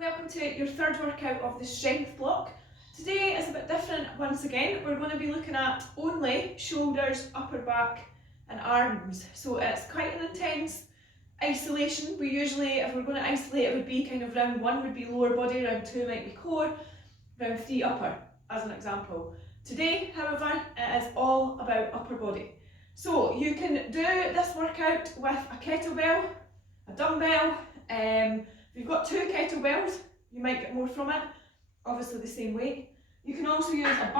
Welcome to your third workout of the strength block. Today is a bit different once again. We're going to be looking at only shoulders, upper back and arms. So it's quite an intense isolation. We usually, if we're going to isolate, it would be kind of round 1 would be lower body, round 2 might be core, round 3 upper, as an example. Today, however, it is all about upper body. So you can do this workout with a kettlebell, a dumbbell. If you've got 2 kettlebells, you might get more from it, obviously the same weight. You can also use a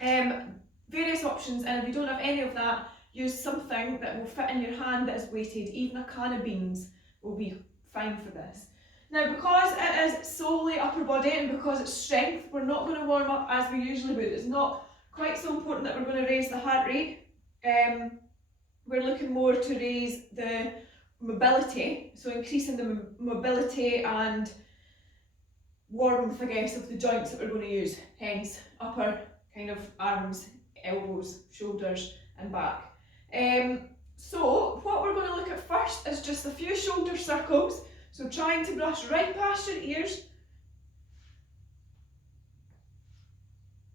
band, various options, and if you don't have any of that, use something that will fit in your hand that is weighted. Even a can of beans will be fine for this. Now, because it is solely upper body and because it's strength, we're not going to warm up as we usually would. It's not quite so important that we're going to raise the heart rate. We're looking more to raise the mobility, so increasing the mobility and warmth, I guess, of the joints that we're going to use, hence upper kind of arms, elbows, shoulders and back. So what we're going to look at first is just a few shoulder circles, so trying to brush right past your ears,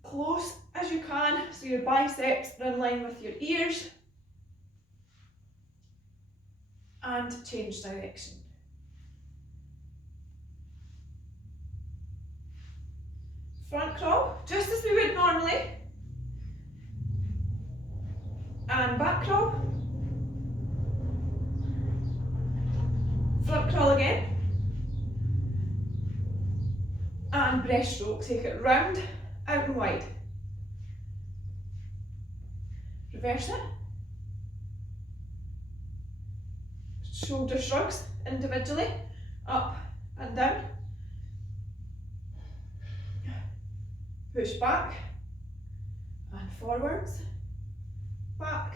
close as you can so your biceps are in line with your ears, and change direction. Front crawl, just as we would normally, and back crawl, front crawl again, and breaststroke, take it round, out and wide. Reverse it. Shoulder shrugs individually, up and down. Push back and forwards, back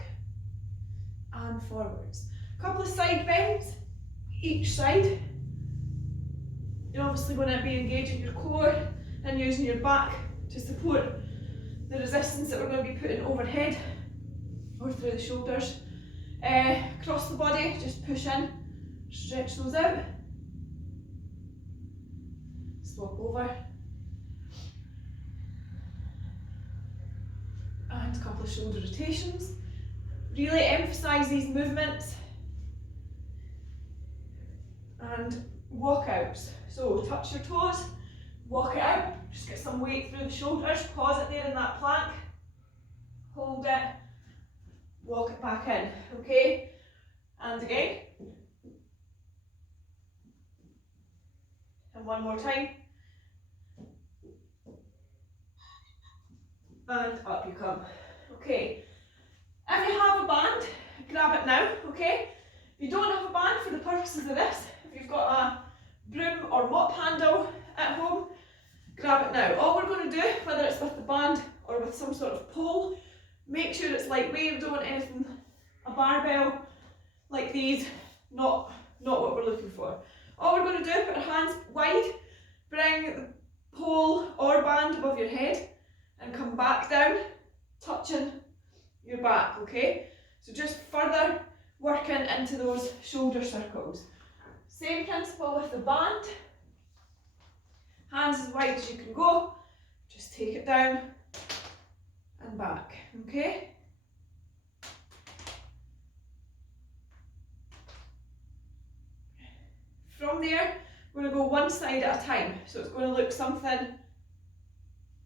and forwards. A couple of side bends each side. You're obviously going to be engaging your core and using your back to support the resistance that we're going to be putting overhead or through the shoulders. Across the body, just push in, stretch those out, swap over, and a couple of shoulder rotations. Really emphasise these movements and walkouts. So touch your toes, walk it out, just get some weight through the shoulders, pause it there in that plank, hold it, walk it back in, okay? And again. And one more time. And up you come. Okay. If you have a band, grab it now, okay? If you don't have a band, for the purposes of this, if you've got a broom or mop handle at home, grab it now. All we're going to do, whether it's with the band or with some sort of pole, make sure it's lightweight. We don't want anything, a barbell like these, not what we're looking for. All we're going to do, put our hands wide, bring the pole or band above your head and come back down, touching your back, okay? So just further working into those shoulder circles. Same principle with the band. Hands as wide as you can go, just take it down and back, okay? From there, we're going to go one side at a time. So it's going to look something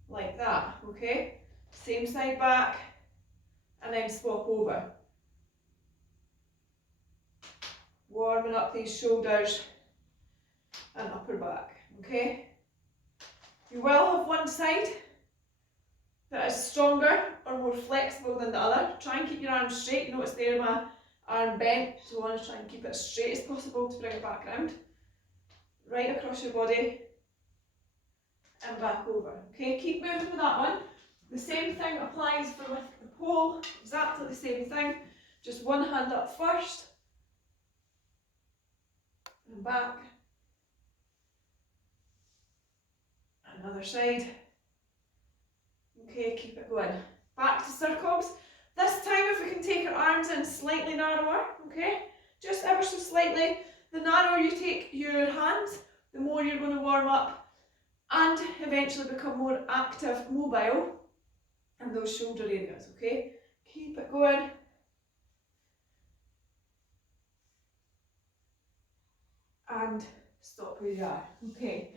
like that, okay? Same side back, and then swap over. Warming up these shoulders and upper back, okay? You will have one side that is stronger or more flexible than the other. Try and keep your arms straight. You notice there my arm bent, so I want to try and keep it as straight as possible to bring it back round. Right across your body and back over. Okay, keep moving with that one. The same thing applies for with the pole, exactly the same thing. Just one hand up first and back. Another side. Okay, keep it going. Back to circles. This time if we can take our arms in slightly narrower, okay? Just ever so slightly. The narrower you take your hands, the more you're going to warm up and eventually become more active, mobile in those shoulder areas, okay? Keep it going. And stop where you are, okay?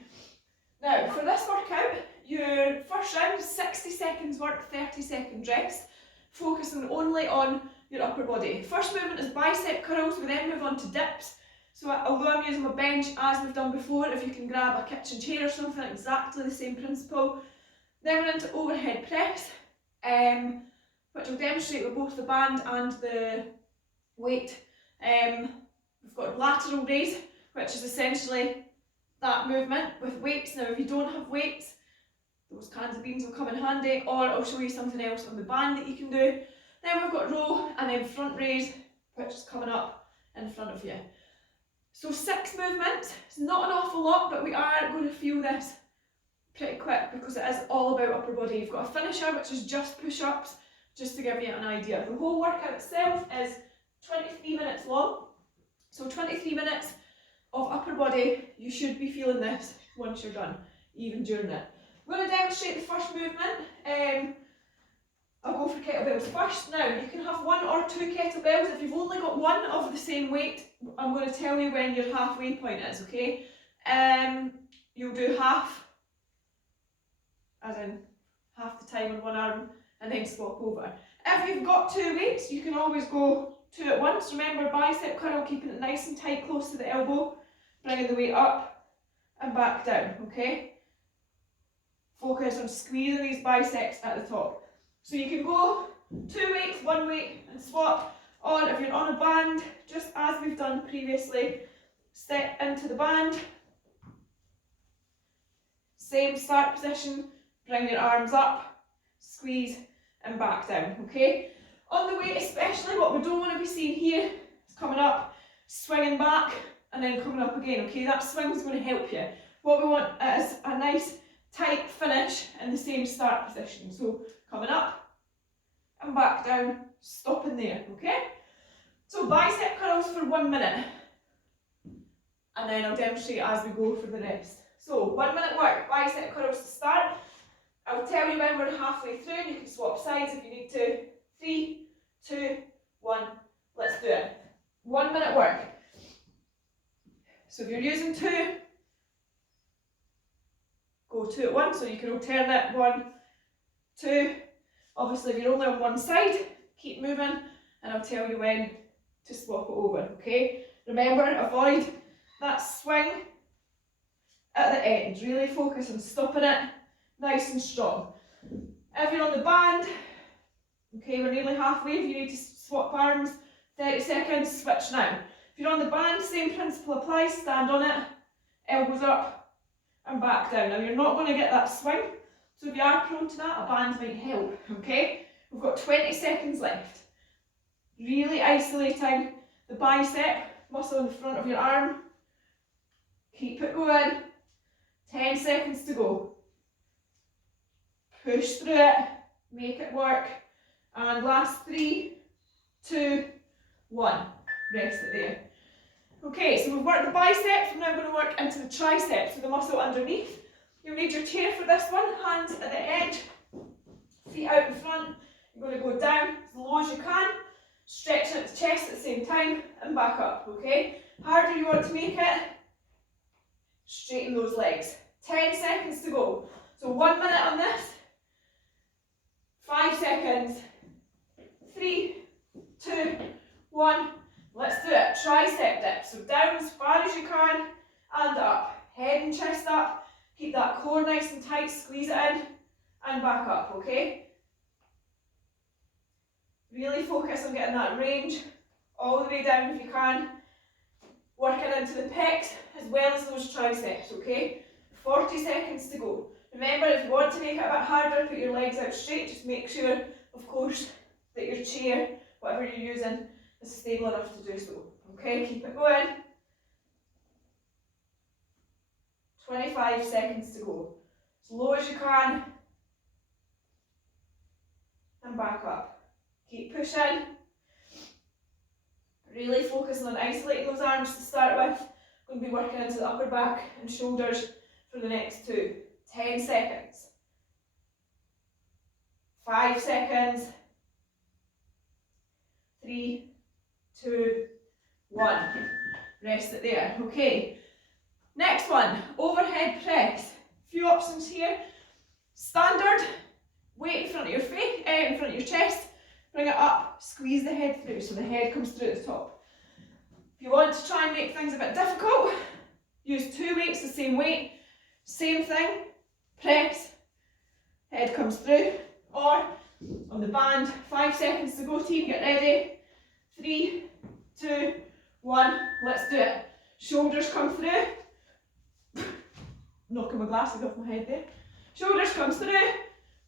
Now, for this workout, your first round is 60 seconds work, 30-second rest, focusing only on your upper body. First movement is bicep curls, we then move on to dips. So although I'm using my bench as we've done before, if you can grab a kitchen chair or something, exactly the same principle. Then we're into overhead press, which will demonstrate with both the band and the weight. We've got lateral raise, which is essentially that movement with weights. Now if you don't have weights, those cans of beans will come in handy, or I'll show you something else on the band that you can do. Then we've got row and then front raise, which is coming up in front of you. So 6 movements, it's not an awful lot, but we are going to feel this pretty quick because it is all about upper body. You've got a finisher, which is just push-ups, just to give you an idea. The whole workout itself is 23 minutes long, so 23 minutes of upper body. You should be feeling this once you're done, even during it. I'm going to demonstrate the first movement. I'll go for kettlebells first. Now, you can have 1 or 2 kettlebells. If you've only got one of the same weight, I'm going to tell you when your halfway point is, okay? You'll do half, as in half the time on one arm, and then swap over. If you've got 2 weights, you can always go 2 at once. Remember, bicep curl, keeping it nice and tight, close to the elbow, bringing the weight up and back down, okay? Focus on squeezing these biceps at the top. So you can go 2 weights, 1 weight, and swap on. If you're on a band, just as we've done previously, step into the band. Same start position, bring your arms up, squeeze, and back down, okay? On the weight especially, what we don't want to be seeing here is coming up, swinging back, and then coming up again, okay? That swing is going to help you. What we want is a nice tight finish in the same start position. So coming up and back down, stopping there, okay? So bicep curls for 1 minute. And then I'll demonstrate as we go for the rest. So 1 minute work, bicep curls to start. I'll tell you when we're halfway through and you can swap sides if you need to. 3, 2, 1, let's do it. 1 minute work. So if you're using 2, go 2 at once, so you can alternate 1, 2. Obviously if you're only on one side, keep moving and I'll tell you when to swap it over, okay? Remember, avoid that swing at the end. Really focus on stopping it nice and strong. If you're on the band, okay, we're nearly halfway. If you need to swap arms, 30 seconds, switch now. If you're on the band, same principle applies. Stand on it, elbows up and back down. Now you're not going to get that swing, so if you are prone to that, a band might help, okay? We've got 20 seconds left. Really isolating the bicep muscle in the front of your arm. Keep it going. 10 seconds to go. Push through it, make it work. And last 3, 2, 1. Rest it there. Okay, so we've worked the biceps, we're now going to work into the triceps, so the muscle underneath. You'll need your chair for this one, hands at the edge, feet out in front. You're going to go down as low as you can, stretching at the chest at the same time, and back up, okay? Harder you want to make it, straighten those legs. 10 seconds to go. So 1 minute on this, 5 seconds, 3, 2, 1. Let's do it. Tricep dip. So down as far as you can and up. Head and chest up. Keep that core nice and tight. Squeeze it in and back up, okay? Really focus on getting that range all the way down if you can. Working into the pecs as well as those triceps, okay? 40 seconds to go. Remember, if you want to make it a bit harder, put your legs out straight. Just make sure, of course, that your chair, whatever you're using, is stable enough to do so. Okay, keep it going. 25 seconds to go. As low as you can. And back up. Keep pushing. Really focusing on isolating those arms to start with. Going to be working into the upper back and shoulders for the next 2. 10 seconds. 5 seconds. 3, 2, 1. Rest it there. Okay. Next one, overhead press. Few options here. Standard, weight in front of your face, in front of your chest. Bring it up, squeeze the head through so the head comes through at the top. If you want to try and make things a bit difficult, use 2 weights the same weight. Same thing, press, head comes through. Or on the band, 5 seconds to go team, get ready. 3, 2, 1, let's do it. Shoulders come through. Knocking my glasses off my head there. Shoulders comes through,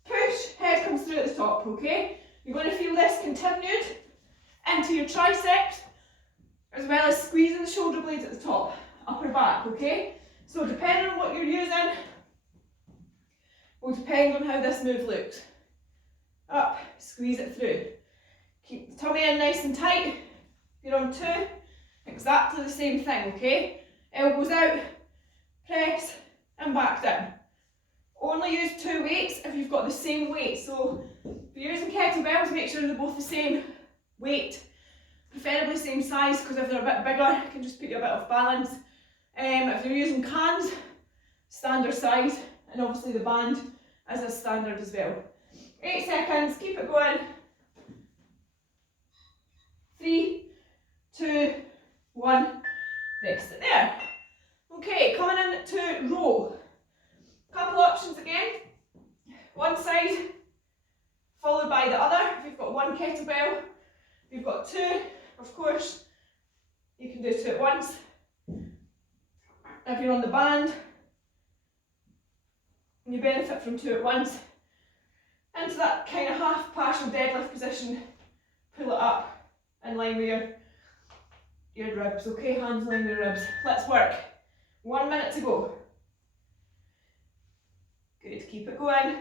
push, head comes through at the top, okay? You're going to feel this continued into your triceps, as well as squeezing the shoulder blades at the top, upper back, okay? So depending on what you're using, will depend on how this move looks. Up, squeeze it through. Keep the tummy in nice and tight. If you're on 2, exactly the same thing, okay? Elbows out, press, and back down. Only use 2 weights if you've got the same weight. So if you're using kettlebells, make sure they're both the same weight, preferably same size, because if they're a bit bigger, it can just put you a bit off balance. If you're using cans, standard size, and obviously the band is a standard as well. 8 seconds, keep it going. 3, 2, 1, rest it there. Okay, coming in to row. Couple options again. One side, followed by the other. If you've got 1 kettlebell, if you've got 2, of course, you can do 2 at once. If you're on the band, you benefit from 2 at once. Into that kind of half partial deadlift position, pull it up in line with your ribs, okay? Hands in line with your ribs. Let's work. 1 minute to go. Good, keep it going.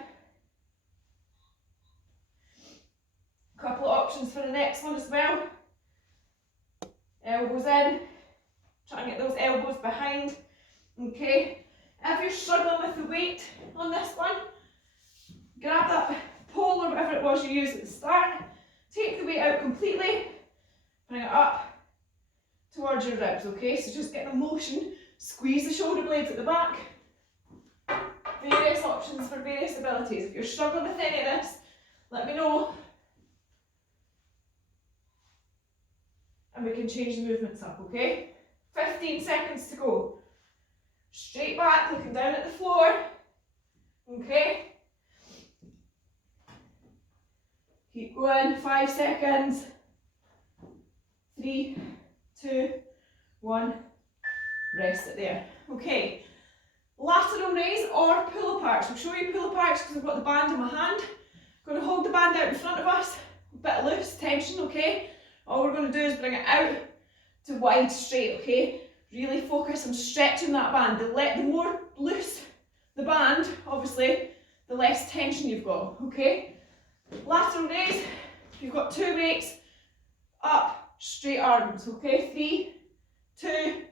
Couple of options for the next one as well. Elbows in. Try and get those elbows behind. Okay. If you're struggling with the weight on this one, grab that pole or whatever it was you used at the start. Take the weight out completely. Bring it up towards your ribs, okay? So just get the motion. Squeeze the shoulder blades at the back. Various options for various abilities. If you're struggling with any of this, let me know. And we can change the movements up, okay? 15 seconds to go. Straight back, looking down at the floor. Okay? Keep going, 5 seconds. 3, 2, 1. Rest it there. Okay. Lateral raise or pull aparts. I'll show you pull aparts because I've got the band in my hand. I'm going to hold the band out in front of us, a bit loose, tension, okay? All we're going to do is bring it out to wide straight, okay? Really focus on stretching that band. The more loose the band, obviously, the less tension you've got, okay? Lateral raise, you've got 2 weights, up, straight arms, okay? 3, 2,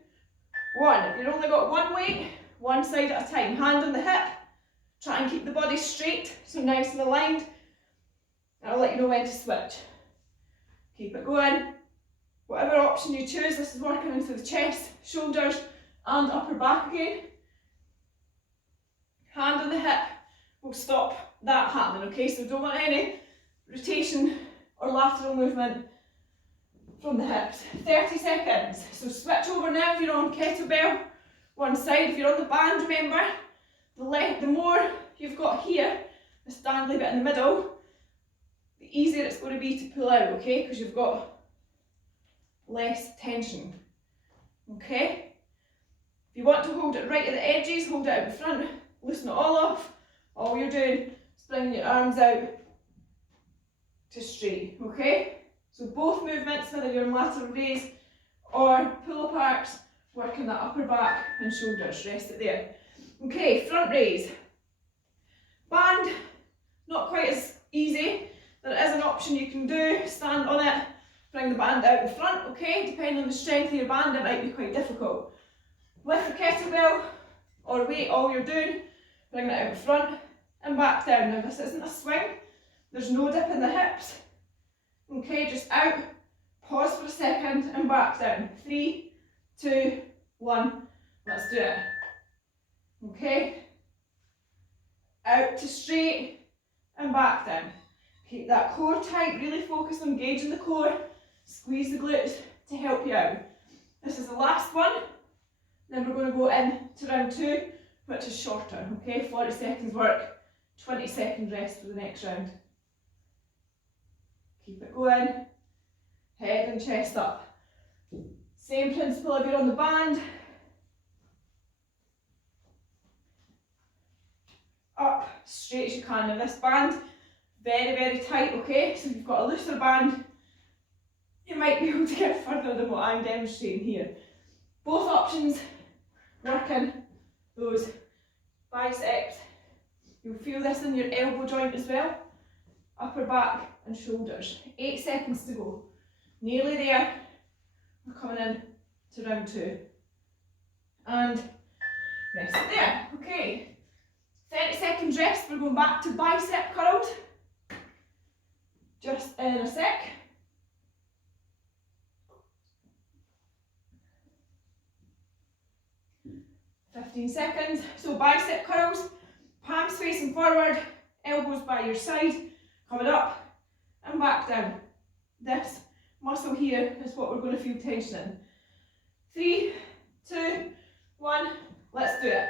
1. If you've only got 1 weight, 1 side at a time. Hand on the hip, try and keep the body straight, so nice and aligned. And I'll let you know when to switch. Keep it going. Whatever option you choose, this is working into the chest, shoulders, and upper back again. Hand on the hip will stop that happening, okay? So don't want any rotation or lateral movement from the hips. 30 seconds. So switch over now if you're on kettlebell, 1 side. If you're on the band, remember, the more you've got here, this dangly bit in the middle, the easier it's going to be to pull out, okay? Because you've got less tension, okay? If you want to hold it right at the edges, hold it out in front, loosen it all off. All you're doing is bringing your arms out to straight, okay? So both movements, whether you're in lateral raise or pull aparts, working that upper back and shoulders, rest it there. Okay, front raise. Band, not quite as easy. There is an option you can do, stand on it, bring the band out in front, okay? Depending on the strength of your band, it might be quite difficult. With the kettlebell or weight, all you're doing, bring it out in front and back down. Now this isn't a swing, there's no dip in the hips. Okay, just out, pause for a second and back down. 3, 2, 1, let's do it. Okay, out to straight and back down. Keep that core tight, really focus on engaging the core, squeeze the glutes to help you out. This is the last one, then we're going to go in to round 2, which is shorter, okay? 40 seconds work, 20 second rest for the next round. Keep it going, head and chest up. Same principle if you're on the band. Up, straight as you can. Now this band, very, very tight, okay? So if you've got a looser band, you might be able to get further than what I'm demonstrating here. Both options, working those biceps. You'll feel this in your elbow joint as well. Upper back and shoulders. 8 seconds to go. Nearly there. We're coming in to round 2. And rest it there. Okay. 30 seconds rest. We're going back to bicep curls. Just in a sec. $15 seconds. So bicep curls, palms facing forward, elbows by your side, coming up and back down. This muscle here is what we're going to feel tension in. 3, 2, 1, let's do it.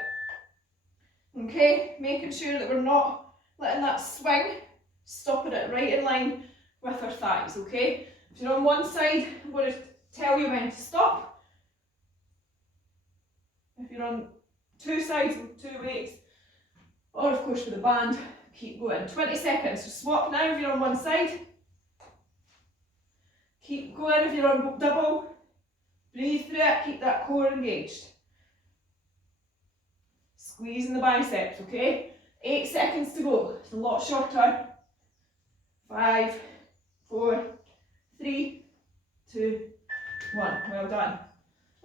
Okay, making sure that we're not letting that swing, stopping it right in line with our thighs, okay? If you're on one side, I'm going to tell you when to stop. If you're on 2 sides with 2 weights, or of course with a band, keep going. 20 seconds, so swap now if you're on one side. Keep going if you're on double. Breathe through it, keep that core engaged. Squeezing the biceps, okay? 8 seconds to go, it's a lot shorter. 5, 4, 3, 2, 1, well done.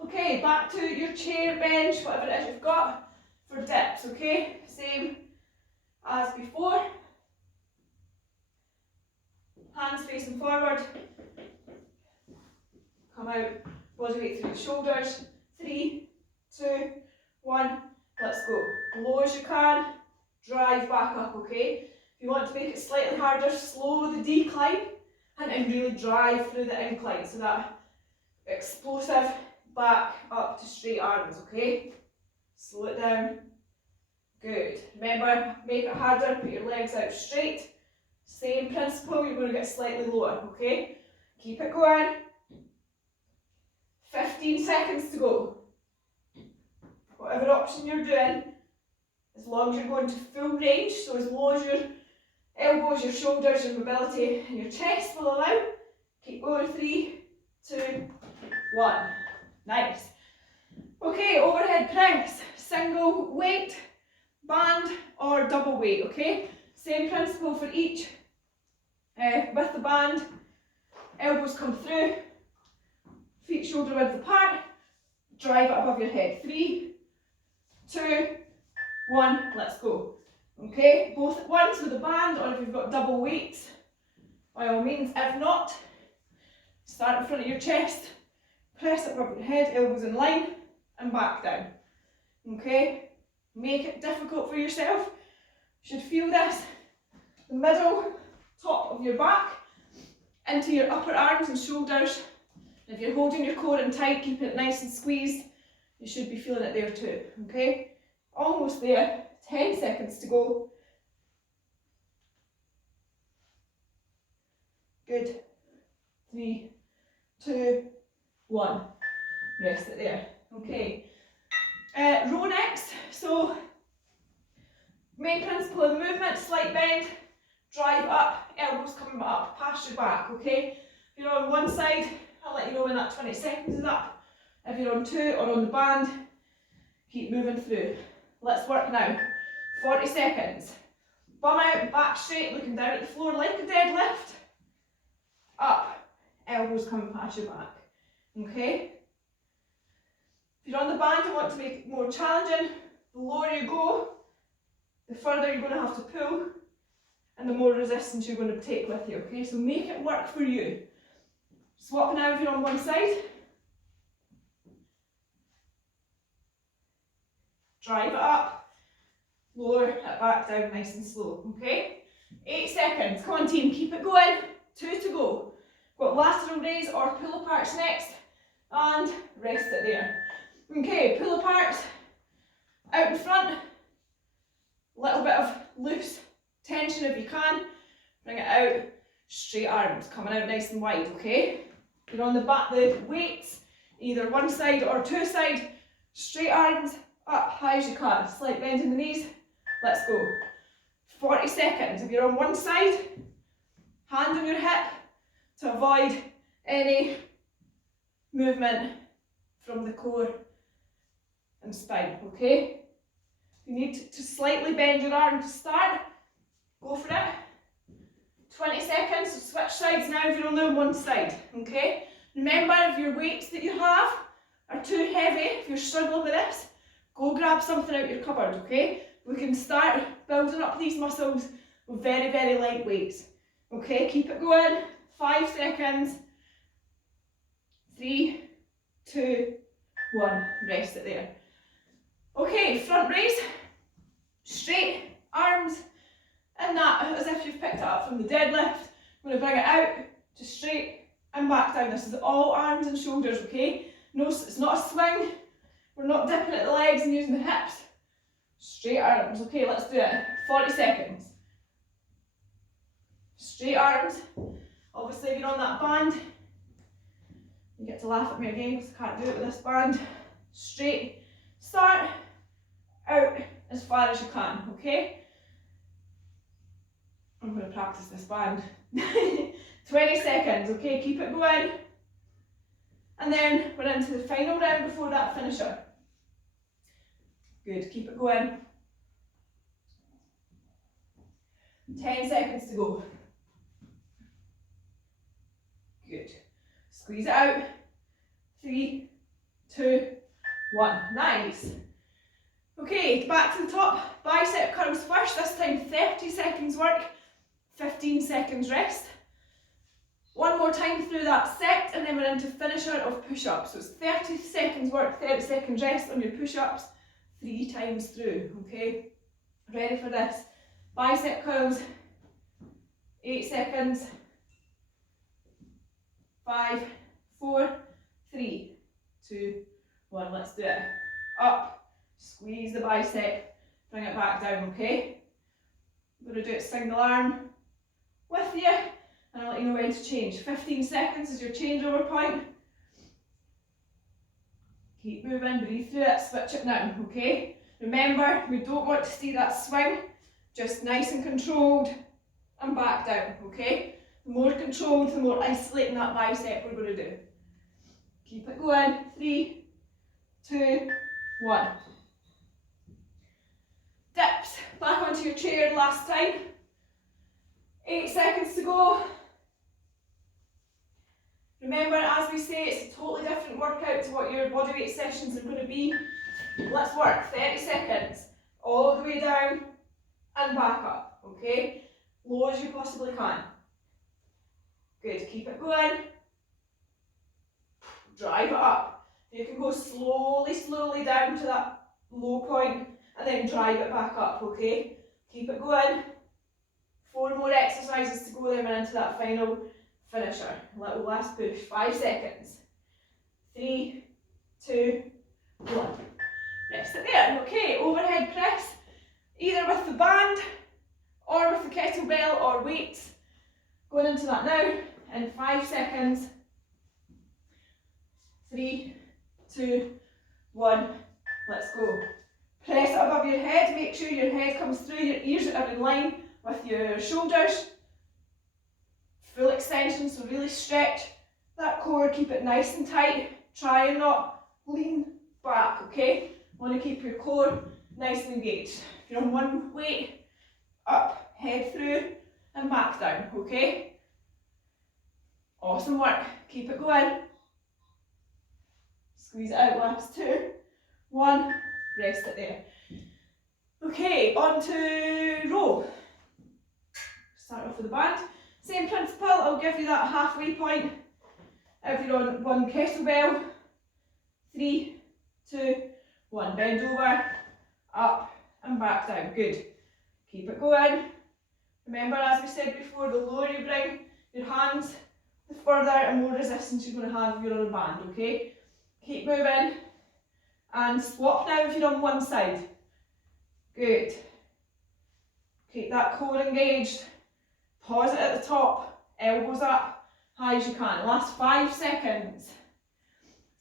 Okay, back to your chair, bench, whatever it is you've got for dips, okay? Same as before. Hands facing forward. Come out, body weight through the shoulders. 3, 2, 1, let's go. Low as you can, drive back up, okay? If you want to make it slightly harder, slow the decline and then really drive through the incline. So that explosive back up to straight arms, okay? Slow it down. Good. Remember, make it harder, put your legs out straight. Same principle, you're going to get slightly lower, okay? Keep it going. 15 seconds to go. Whatever option you're doing, as long as you're going to full range, so as low as your elbows, your shoulders, your mobility and your chest will allow, keep going. 3, 2, 1. Nice. Okay, overhead press, single weight, band or double weight, okay? Same principle for each. With the band, elbows come through, feet shoulder width apart, drive it above your head. 3, 2, 1, let's go. Okay, both at once with a band, or if you've got double weights, by all means. If not, start in front of your chest, press it above your head, elbows in line, and back down. Okay, make it difficult for yourself. You should feel this, the middle, top of your back, into your upper arms and shoulders. And if you're holding your core in tight, keeping it nice and squeezed, you should be feeling it there too. Okay, almost there. 10 seconds to go. Good. 3, 2, 1. Rest it there. Okay. Row next. So, main principle of the movement, slight bend, drive up, elbows coming up, past your back, okay? If you're on one side, I'll let you know when that 20 seconds is up. If you're on 2 or on the band, keep moving through. Let's work now. 40 seconds. Bum out, back straight, looking down at the floor like a deadlift. Up, elbows coming past your back. Okay? If you're on the band and want to make it more challenging, the lower you go, the further you're going to have to pull, and the more resistance you're going to take with you, okay? So make it work for you. Swap now if you're on one side. Drive it up, lower it back down nice and slow, okay? 8 seconds, come on team, keep it going. 2 to go. Got lateral raise or pull aparts next, and rest it there. Okay, pull aparts, out in front, little bit of loose tension if you can, bring it out, straight arms, coming out nice and wide, okay? You're on the back, the weights, either one side or two side, straight arms, up high as you can, slight bend in the knees, let's go. 40 seconds, if you're on one side, hand on your hip to avoid any movement from the core and spine, okay? You need to slightly bend your arm to start, go for it. 20 seconds, so switch sides now if you're only on one side, okay? Remember, if your weights that you have are too heavy, if you're struggling with this, go grab something out your cupboard, okay? We can start building up these muscles with very, very light weights, okay? Keep it going, 5 seconds, 3, 2, 1, rest it there. Okay, front raise, straight arms, and that as if you've picked it up from the deadlift. I'm going to bring it out to straight and back down. This is all arms and shoulders, okay? No, it's not a swing. We're not dipping at the legs and using the hips. Straight arms, okay, let's do it. 40 seconds. Straight arms. Obviously, if you're on that band, you get to laugh at me again because I can't do it with this band. Straight, start, out as far as you can, okay? I'm going to practice this band. 20 seconds, okay, keep it going. And then we're into the final round before that finisher. Good, keep it going. 10 seconds to go. Good. Squeeze it out. 3, 2, 1. Nice. Okay, back to the top. Bicep curls first. This time 30 seconds work, 15 seconds rest. One more time through that set, and then we're into finisher of push-ups. So it's 30 seconds work, 30 seconds rest on your push-ups, 3 times through, okay? Ready for this. Bicep curls, 8 seconds, 5, 4, 3, 2, 1, let's do it. Up, squeeze the bicep, bring it back down, okay? I'm going to do it single arm with you, and I'll let you know when to change. 15 seconds is your changeover point. Keep moving, breathe through it, switch it now, okay? Remember, we don't want to see that swing, just nice and controlled, and back down, okay? The more controlled, the more isolating that bicep we're going to do. Keep it going, 3, 2, 1. Dips, back onto your chair last time. 8 seconds to go. Remember, as we say, it's a totally different workout to what your bodyweight sessions are going to be. Let's work 30 seconds, all the way down and back up, okay? Low as you possibly can. Good, keep it going. Drive it up. You can go slowly, slowly down to that low point and then drive it back up, okay? Keep it going. 4 more exercises to go, then we're into that final finisher. Little last push, 5 seconds. 3, 2, 1. Rest it there. Okay, overhead press, either with the band or with the kettlebell or weights. Going into that now in 5 seconds. 3, 2, 1. Let's go. Press it above your head. Make sure your head comes through, your ears are in line with your shoulders. Full extension, so really stretch that core, keep it nice and tight. Try and not lean back, okay? Want to keep your core nice and engaged. If you're on one weight, up, head through, and back down, okay? Awesome work. Keep it going. Squeeze it out, last 2. 1, rest it there. Okay, on to row. Start off with the band. Same principle, I'll give you that halfway point if you're on 1 kettlebell. 3, 2, 1, bend over, up and back down, good. Keep it going. Remember, as we said before, the lower you bring your hands, the further and more resistance you're going to have if you're on a band, okay? Keep moving and swap now if you're on one side. Good. Keep that core engaged. Pause it at the top, elbows up, high as you can. Last 5 seconds.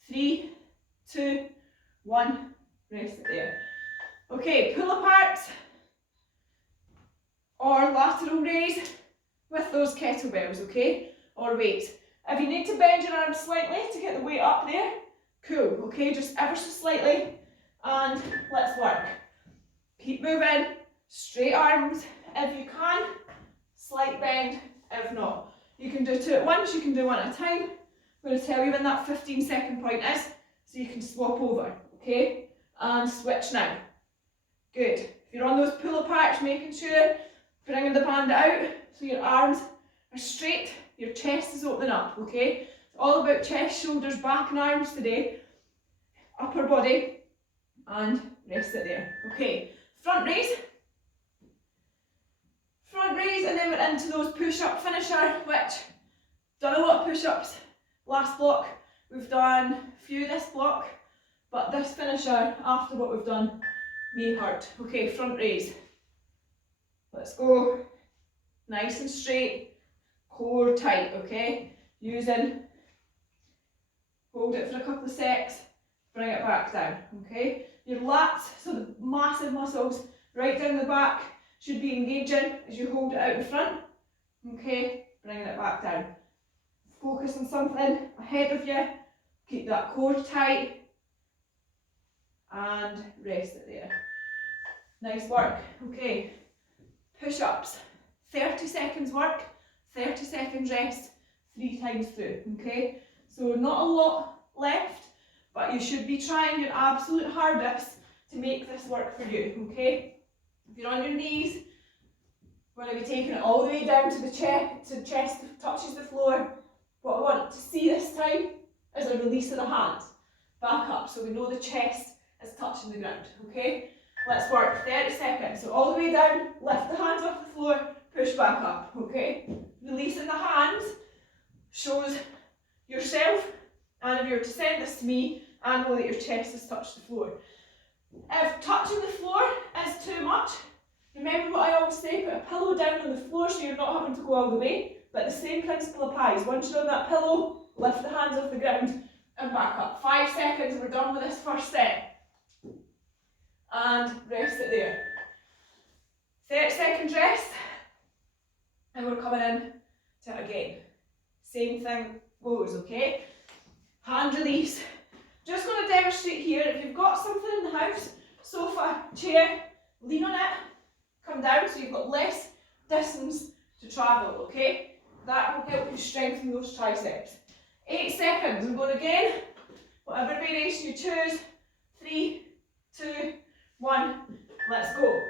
3, 2, 1, rest it there. Okay, pull aparts or lateral raise with those kettlebells, okay? Or weights. If you need to bend your arms slightly to get the weight up there, cool, okay? Just ever so slightly and let's work. Keep moving, straight arms if you can, slight bend if not. You can do 2 at once, you can do 1 at a time. I'm going to tell you when that 15-second point is so you can swap over, okay? And switch now. Good. If you're on those pull aparts, making sure bringing the band out so your arms are straight, your chest is opening up, okay? It's all about chest, shoulders, back and arms today. Upper body and rest it there. Okay, front raise. Front raise and then we're into those push-up finisher, which done a lot of push-ups last block. We've done a few this block, but this finisher after what we've done may hurt. Okay, front raise. Let's go. Nice and straight, core tight, okay? Hold it for a couple of secs, bring it back down, okay? Your lats, so the massive muscles right down the back should be engaging as you hold it out in front, okay? Bringing it back down. Focus on something ahead of you, keep that core tight, and rest it there. Nice work, okay? Push-ups, 30 seconds work, 30 seconds rest, 3 times through, okay? So not a lot left, but you should be trying your absolute hardest to make this work for you, okay? If you're on your knees, we're going to be taking it all the way down to the chest touches the floor. What I want to see this time is a release of the hands, back up, so we know the chest is touching the ground, okay? Let's work 30 seconds. So all the way down, lift the hands off the floor, push back up, okay? Releasing the hands shows yourself, and if you're to send this to me, I know that your chest has touched the floor. If touching the floor is too much, remember what I always say, put a pillow down on the floor so you're not having to go all the way, but the same principle applies. Once you're on that pillow, lift the hands off the ground and back up. 5 seconds, we're done with this first set. And rest it there. 30 seconds rest, and we're coming in to it again. Same thing goes, okay? Hand release. Just going to demonstrate here, if you've got something in the house, sofa, chair, lean on it, come down so you've got less distance to travel, okay? That will help you strengthen those triceps. 8 seconds, we're going again. Whatever variation you choose. 3, 2, 1, let's go.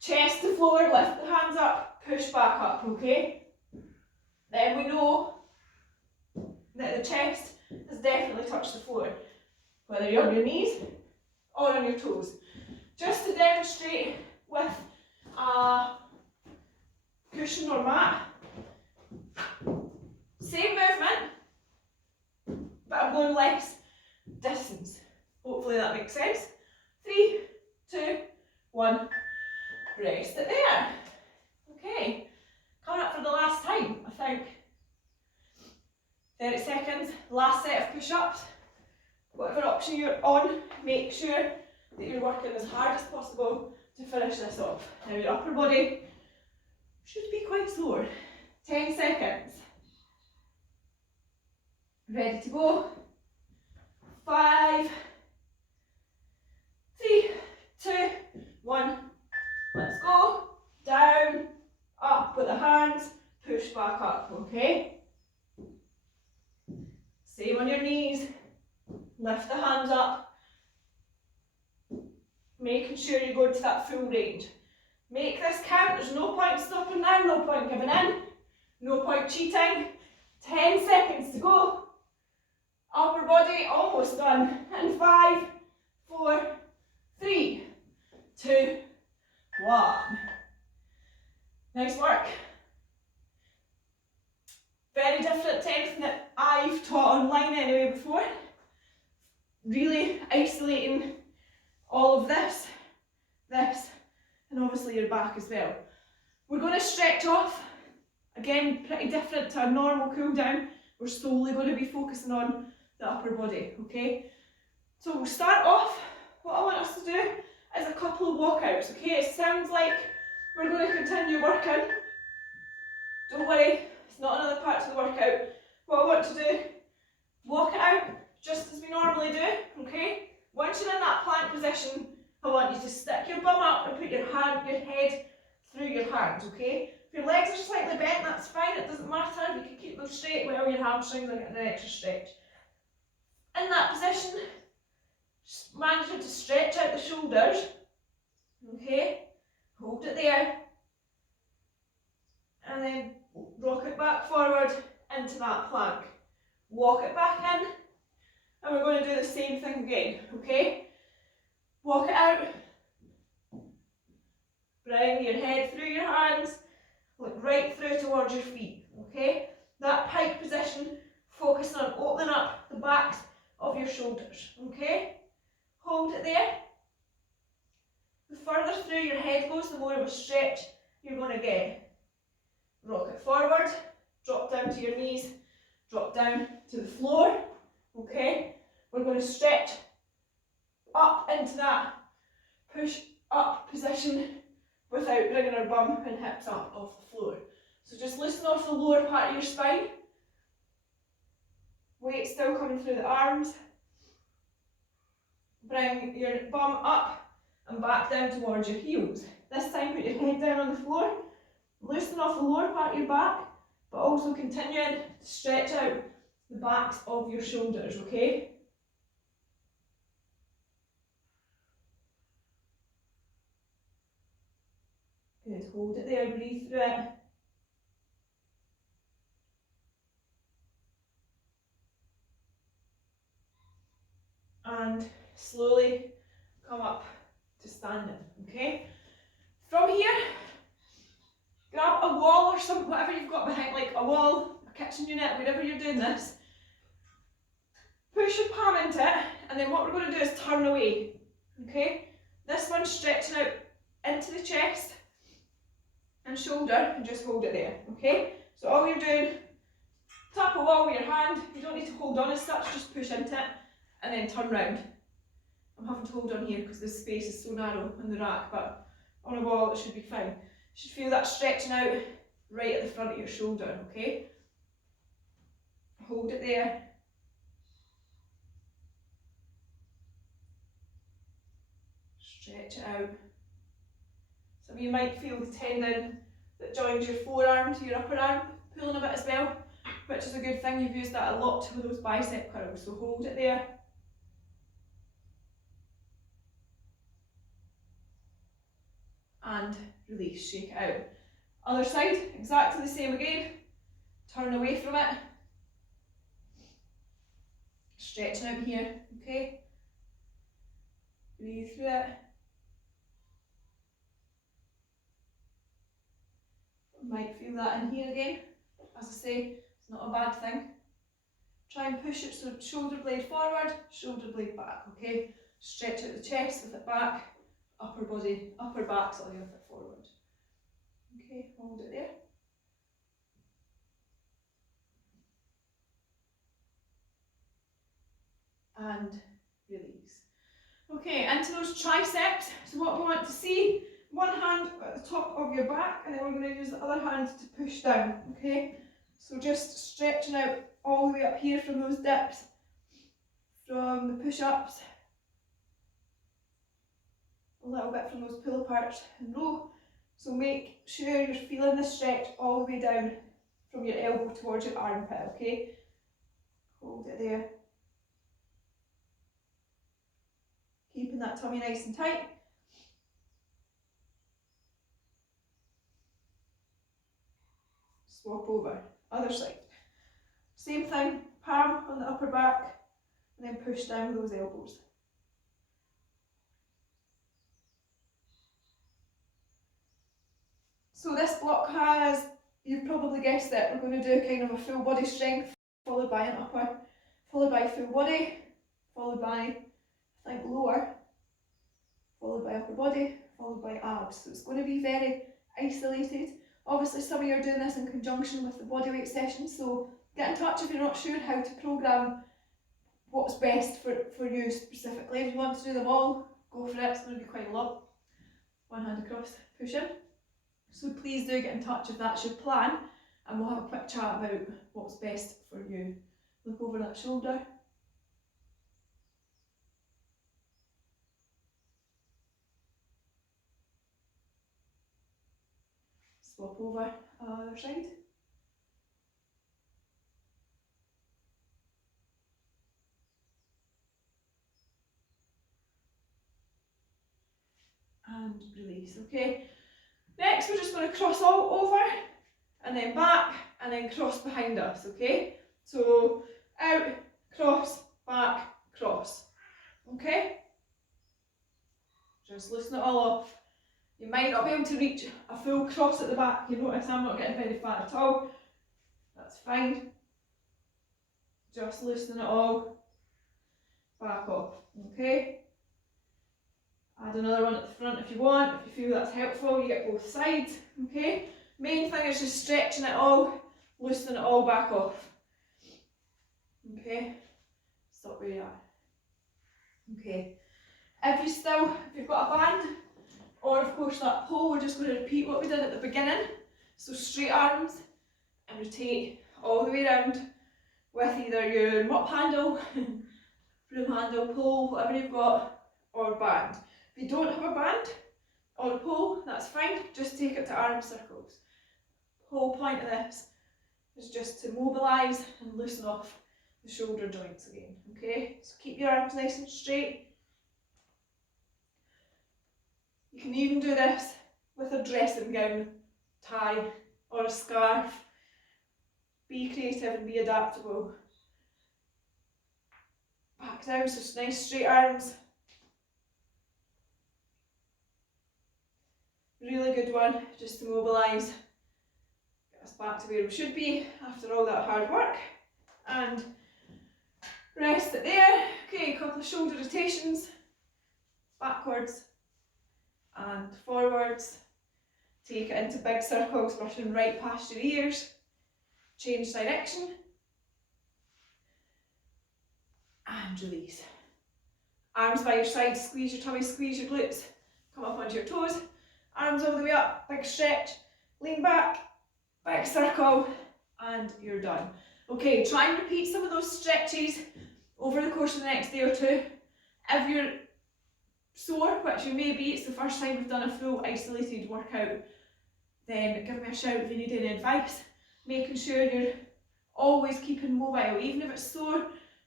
Chest to floor, lift the hands up, push back up, okay? Then we know that the chest has definitely touched the floor, whether you're on your knees or on your toes. Just to demonstrate with a cushion or mat, same movement, but I'm going less distance. Hopefully that makes sense. 3, 2, 1, rest it there. Okay, coming up for the last time, I think. 30 seconds, last set of push-ups. Whatever option you're on, make sure that you're working as hard as possible to finish this off. Now your upper body should be quite sore. 10 seconds. Ready to go. 5, 3, 2, 1. Let's go. Down, up with the hands, push back up, okay? Same on your knees. Lift the hands up. making sure you go to that full range. Make this count, there's no point stopping now, no point giving in, no point cheating. 10 seconds to go. Upper body almost done. In 5, 4, 3, 2, 1. Nice work. Very different to anything that I've taught online anyway before. Really isolating all of this, and obviously your back as well. We're going to stretch off. Again, pretty different to a normal cool down. We're solely going to be focusing on the upper body, okay? So we'll start off, what I want us to do is a couple of walkouts, okay? It sounds like we're going to continue working. Don't worry, it's not another part to the workout. What I want to do, walk it out just as we normally do, okay? Once you're in that plank position, I want you to stick your bum up and put your head through your hands, okay? If your legs are slightly bent, that's fine, it doesn't matter. You can keep them straight while your hamstrings are getting an extra stretch. In that position, managing to stretch out the shoulders, okay? Hold it there. And then rock it back forward into that plank. Walk it back in, and we're going to do the same thing again, okay? Walk it out. Bring your head through your hands, look right through towards your feet, okay? That pike position, focusing on opening up the backs of your shoulders, okay? Hold it there. The further through your head goes, the more of a stretch you're going to get. Rock it forward, drop down to your knees, drop down to the floor, okay? We're going to stretch up into that push up position without bringing our bum and hips up off the floor. So just loosen off the lower part of your spine. Weight still coming through the arms. Bring your bum up and back down towards your heels. This time put your head down on the floor. Loosen off the lower part of your back, but also continuing to stretch out the backs of your shoulders, okay? Good, hold it there, breathe through it. And slowly come up to standing, okay? From here, grab a wall or something, whatever you've got behind, like a wall, a kitchen unit, wherever you're doing this. Push your palm into it, and then what we're going to do is turn away, okay? This one's stretching out into the chest and shoulder, and just hold it there, okay? So all you're doing, tap a wall with your hand. You don't need to hold on as such, just push into it, and then turn round. I'm having to hold on here because this space is so narrow in the rack, but on a wall it should be fine. You should feel that stretching out right at the front of your shoulder, okay? Hold it there. Stretch it out. Some of you might feel the tendon that joins your forearm to your upper arm pulling a bit as well, which is a good thing. You've used that a lot with those bicep curls, so hold it there. And release, shake it out. Other side, exactly the same again. Turn away from it. Stretching out here, okay? Breathe through it. Might feel that in here again. As I say, it's not a bad thing. Try and push it so shoulder blade forward, shoulder blade back, okay? Stretch out the chest with it back, upper body, upper back slightly with it forward. Okay, hold it there. And release. Okay, into those triceps. So what we want to see, one hand at the top of your back, and then we're going to use the other hand to push down, okay? So just stretching out all the way up here from those dips, from the push-ups, a little bit from those pull-aparts and row. So make sure you're feeling the stretch all the way down from your elbow towards your armpit, okay? Hold it there. Keeping that tummy nice and tight. swap over, other side. Same thing, palm on the upper back, and then push down with those elbows. So this block has, you've probably guessed it, we're going to do kind of a full body strength, followed by an upper, followed by full body, followed by, I think, lower, followed by upper body, followed by abs. So it's going to be very isolated. Obviously some of you are doing this in conjunction with the bodyweight session, so get in touch if you're not sure how to program what's best for you specifically. If you want to do them all, go for it, it's going to be quite a lot. One hand across, push in. So please do get in touch if that's your plan, and we'll have a quick chat about what's best for you. Look over that shoulder. Swap over other side. And release, okay? Next we're just going to cross all over, and then back, and then cross behind us, okay? So out, cross, back, cross, okay? Just loosen it all off. You might not be able to reach a full cross at the back. You notice I'm not getting very far at all. That's fine. Just loosen it all. Back off. Okay? Add another one at the front if you want. If you feel that's helpful, you get both sides. Okay? Main thing is just stretching it all, loosening it all back off. Okay? Stop where you are. Okay. If you've got a band, or of course that pole, we're just going to repeat what we did at the beginning. So straight arms and rotate all the way around with either your mop handle, broom handle, pole, whatever you've got, or band. If you don't have a band or a pole, that's fine, just take it to arm circles. The whole point of this is just to mobilise and loosen off the shoulder joints again, okay? So keep your arms nice and straight. You can even do this with a dressing gown, tie, or a scarf. Be creative and be adaptable. Back down, so nice straight arms. Really good one, just to mobilise, get us back to where we should be after all that hard work. And rest it there. Okay, a couple of shoulder rotations, backwards and forwards. Take it into big circles, rushing right past your ears. Change direction. And release. Arms by your side, squeeze your tummy, squeeze your glutes. Come up onto your toes. Arms all the way up, big stretch. Lean back, big circle, and you're done. Okay, try and repeat some of those stretches over the course of the next day or two. If you're sore, which you may be, it's the first time we've done a full isolated workout, then give me a shout if you need any advice. Making sure you're always keeping mobile, even if it's sore. You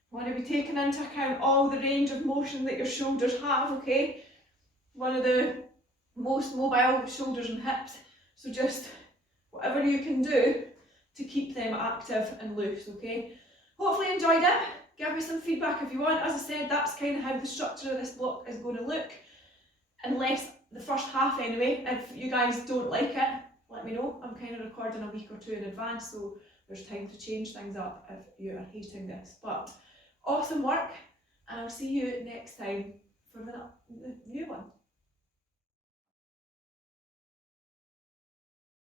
want to be taking into account all the range of motion that your shoulders have, okay? One of the most mobile shoulders and hips, so just whatever you can do to keep them active and loose, okay? Hopefully you enjoyed it. Give me some feedback if you want. As I said, that's kind of how the structure of this block is going to look, unless the first half anyway. If you guys don't like it, let me know. I'm kind of recording a week or two in advance, so there's time to change things up if you are hating this. But awesome work, and I'll see you next time for the